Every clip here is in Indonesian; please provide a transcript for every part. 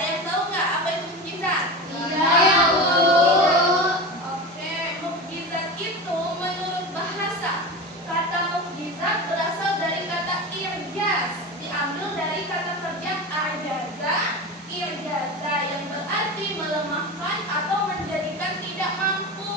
Ada yang tahu nggak apa itu mukjizat? Iya, Bu. Oke, mukjizat itu menurut bahasa, kata mukjizat berasal dari kata irjaz, diambil dari kata kerja ajaza, irjaza, yang berarti melemahkan atau menjadikan tidak mampu.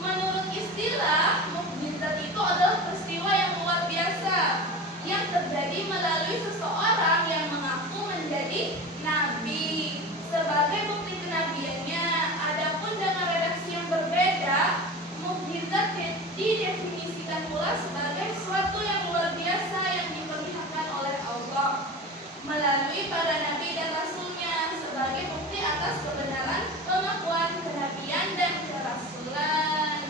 Menurut istilah, mukjizat itu adalah peristiwa yang luar biasa yang terjadi melalui seseorang yang mengaku menjadi nabi sebagai bukti kenabiannya. Adapun dengan redaksi yang berbeda, mukjizat didefinisikan pula sebagai sesuatu yang luar biasa yang diperlihatkan oleh Allah melalui para nabi dan rasulnya sebagai bukti atas kebenaran pengakuan kenabian dan kerasulan.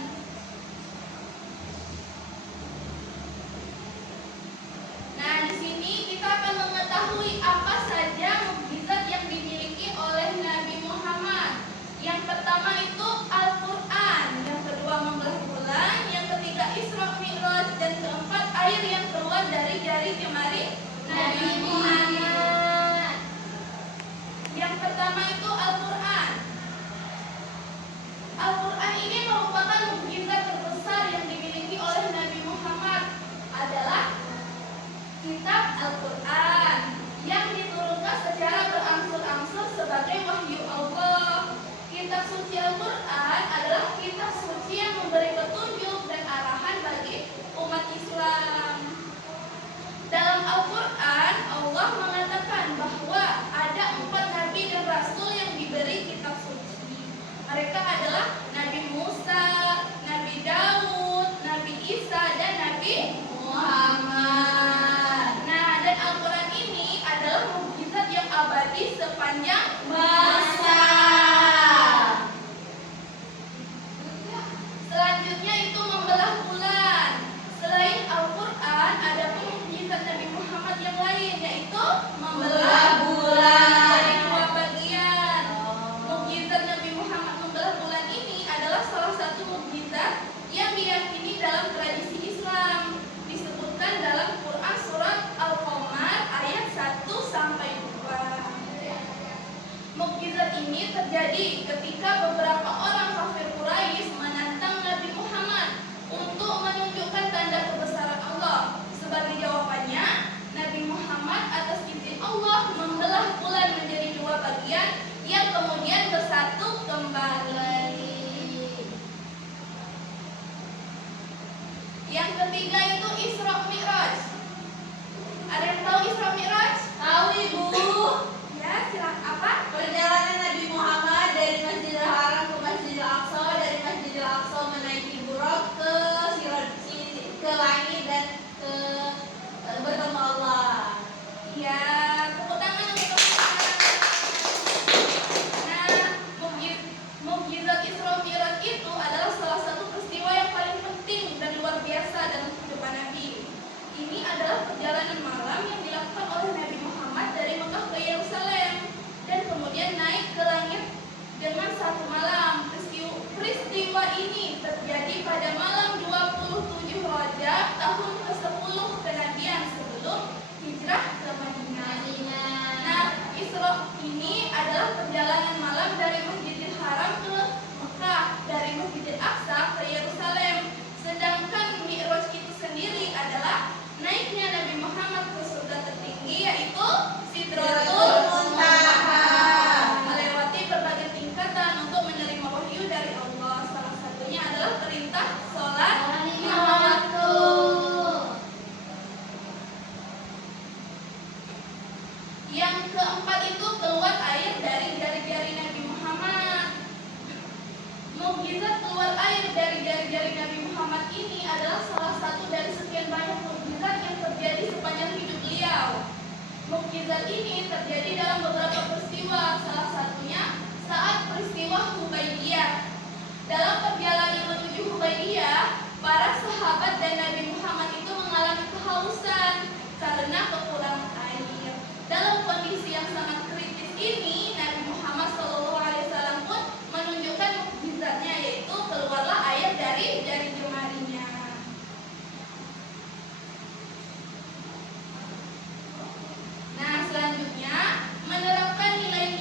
Nah, di sini kita akan mengetahui apa saja mukjizat yang dimiliki oleh Nabi Muhammad. Yang pertama itu Al-Quran, yang kedua membelah bulan, yang ketiga Isra Mi'raj, dan keempat air yang keluar dari jari jemari Nabi Muhammad. Yang pertama itu Al-Quran. Al-Quran ini merupakan mukjizat terbesar yang dimiliki oleh Nabi Muhammad adalah kitab Al-Quran yang diturunkan secara berangsur-angsur sebagai wahyu Allah. Kitab suci Al-Quran adalah kitab suci yang memberi petunjuk dan arahan bagi umat Islam. Dalam Al-Quran, Allah mengatakan bahwa ada 4 nabi dan rasul yang diberi kitab suci. Mereka adalah Nabi Musa, Nabi Daud, Nabi Isa, dan Nabi Muhammad. Nah, dan Al-Quran ini adalah mukjizat yang abadi sepanjang masa. Selanjutnya itu membelah bulan. Selain Al-Quran, ada pun mukjizat Nabi Muhammad yang lain, yaitu membelah bulan jadi 2 bagian. Mukjizat Nabi Muhammad membelah bulan ini adalah salah satu mukjizat yang diyakini dalam tradisi Islam. Disebutkan dalam Quran surat Al-Qamar ayat 1 sampai 2. Mukjizat ini terjadi ketika beberapa orang kafir Quraisy menantang Nabi Muhammad untuk menunjukkan tanda kebesaran Allah. Sebagai jawabannya, Nabi Muhammad atas izin Allah membelah bulan menjadi 2 bagian yang kemudian bersatu kembali. Yang ketiga itu Isra Mi'raj. Ada yang tahu Isra Mi'raj? Tahu, Ibu. Ya, silakan. Apa? Perjalanan Nabi Muhammad dari Masjidil Haram ke Masjidil Aqsa, dari Masjidil Aqsa menaiki Buraq ke langit dan ke bertemu Allah. Ya, tepuk tangan untuk Muhammad. Nah, mukjizat Isra Mi'raj itu adalah salah satu peristiwa yang paling penting dan luar biasa dalam kehidupan Nabi. Ini adalah perjalanan malam yang dilakukan oleh Nabi Muhammad dari Mekah ke Yerusalem dan kemudian naik ke langit dengan 1 malam. Peristiwa ini terjadi pada malam 27 Rajab tahun ke-10 kenabian sebelum hijrah ke Madinah. Nah, Isra ini adalah perjalanan malam dari Masjidil Haram ke Mekah, dari Masjidil Aqsa ke Yerusalem. Sedangkan Mi'raj itu sendiri adalah naiknya Nabi Muhammad ke surga tertinggi, yaitu Sidratul Muntaha, melewati berbagai tingkatan untuk menerima wahyu dari Allah. Salah satunya adalah perintah sholat 5 waktu. Yang keempat itu keluar air dari jari-jari Nabi Muhammad. Mukjizat keluar air dari jari-jari Nabi Muhammad ini adalah salah satu dari sekian banyak mukjizat yang terjadi sepanjang hidup beliau. Mukjizat ini terjadi dalam beberapa peristiwa, salah satunya saat peristiwa Hudaybiyah. Dalam perjalanan menuju Hudaybiyah, para sahabat dan Nabi Muhammad itu mengalami kehausan karena kekurangan air. Dalam kondisi yang sangat kritis ini, Nabi Muhammad SAW pun menunjukkan mukjizatnya, yaitu keluarlah air dari jari jemarinya. Nah, selanjutnya menerapkan nilai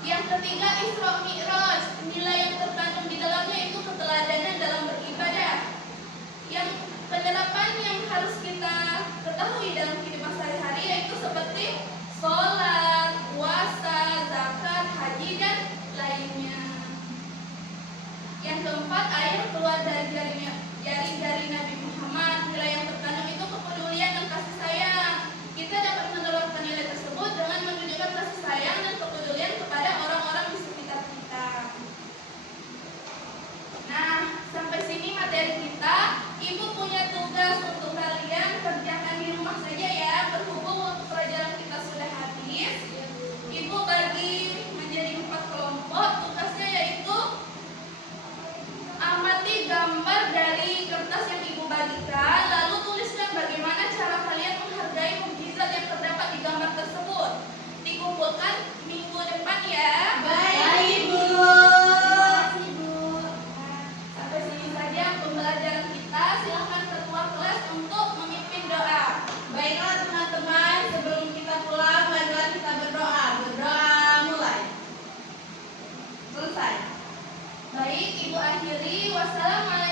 Yang ketiga, Isra Mi'raj. Nilai yang terkandung di dalamnya itu keteladanan dalam beribadah. Yang penerapan yang harus kita ketahui dalam kehidupan sehari-hari yaitu seperti sholat, puasa, zakat, haji, dan lainnya. Yang keempat, air keluar dari jari Nabi Muhammad. Nilai yang terkandung itu kepedulian dan kasih sayang. Kita dapat menerapkan nilai tersebut dengan menunjukkan kasih sayang dan kepedulian kepada orang-orang di sekitar kita. Nah, sampai sini materi kita. Ibu punya tugas untuk kalian, kerjakan di rumah saja ya. Berhubung waktu pelajaran kita sudah habis, Ibu bagi menjadi 4 kelompok. Tugasnya yaitu amati gambar dari kertas yang Ibu bagikan, lalu tuliskan bagaimana cara kalian menghargai mukjizat yang terdapat di gambar tersebut. Dikumpulkan minggu depan ya. Baik, Ibu. Sampai sini saja pembelajaran kita. Silakan ketua kelas untuk memimpin doa. Baiklah teman-teman, sebelum kita pulang, marilah kita berdoa. Berdoa mulai. Selesai. Baik, Ibu akhiri. Wassalamualaikum